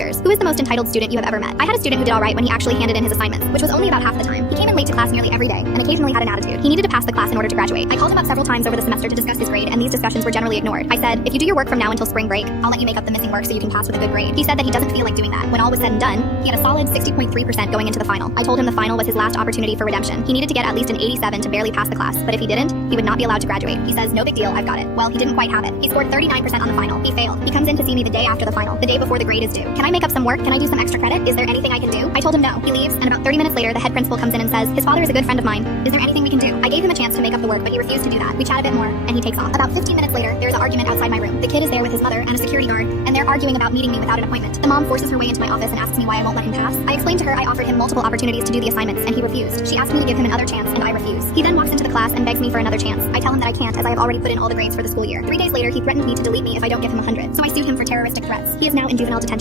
teachers. Who is the most entitled student you have ever met? I had a student who did all right when he actually handed in his assignments, which was only about half the time. He came in late to class nearly every day and occasionally had an attitude. He needed to pass the class in order to graduate. I called him up several times over the semester to discuss his grade, and these discussions were generally ignored. I said, if you do your work from now until spring break, I'll let you make up the missing work so you can pass with a good grade. He said that he doesn't feel like doing that. When all was said and done, he had a solid 60.3% going into the final. I told him the final was his last opportunity for redemption. He needed to get at least an 87 to barely pass the class, but if he didn't, he would not be allowed to graduate. He says, no big deal, I've got it. Well, he didn't quite have it. He scored 39% on the final. He failed. He comes in to see me the day after the final, the day before the grade is due. Can I make up some work? Can I do some extra credit? Is there anything I can do? I told him no. He leaves, and about 30 minutes later, the head principal comes in and says, his father is a good friend of mine. Is there anything we can do? I gave him a chance to make up the work, but he refused to do that. We chat a bit more, and he takes off. About 15 minutes later, there is an argument outside my room. The kid is there with his mother and a security guard, and they're arguing about meeting me without an appointment. The mom forces her way into my office and asks me why I won't let him pass. I explained to her I offered him multiple opportunities to do the assignments, and he refused. She asked me to give him another chance, and I refuse. He then walks into the class and begs me for another chance. I tell him that I can't, as I have already put in all the grades for the school year. 3 days later, he threatened me to delete me if I don't give him 100. So I sued him for terroristic threats. He is now in juvenile detention.